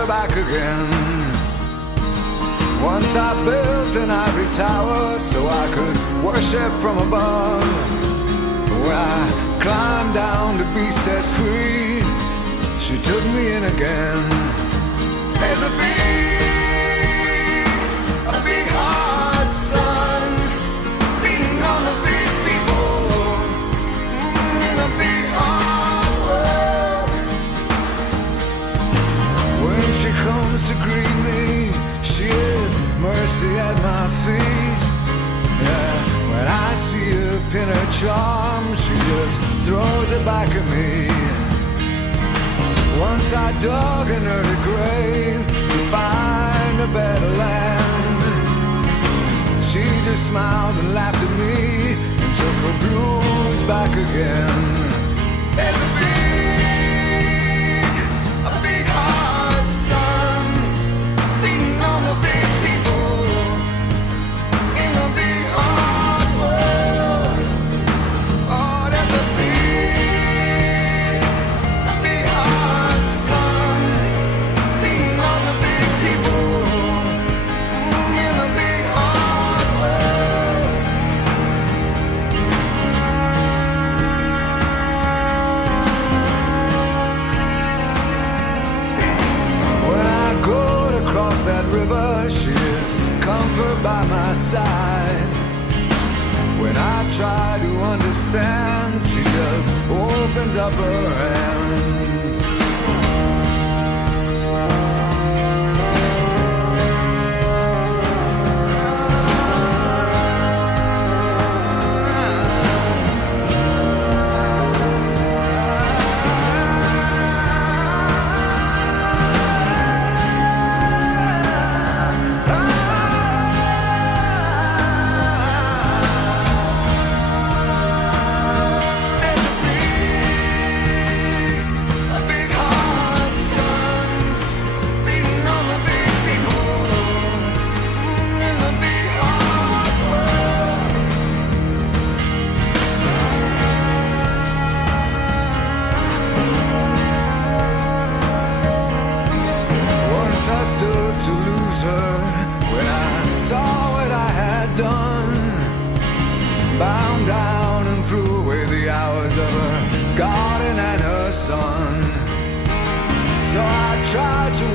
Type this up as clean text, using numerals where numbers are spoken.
her back again. Once I built an ivory tower so I could worship from above. When I climbed down to be set free, she took me in again. There's a big hard sun beating on the big people in a big hard world. When she comes to greet me, she is mercy at my feet. Yeah, when I see her pin her charm, she just throws it back at me. Once I dug an early grave to find a better land. She just smiled and laughed at me and took her blues back again. There's a big hard sun beating on the big people in the big hard world. Oh, there's a big hard sun beating on the big people in the big hard world. When I go to cross that river, she is comfort by my side. When I try to understand, she just opens up her hands. I stood to lose her when I saw what I had done. Bound down and flew away the hours of her garden and her son. So I tried to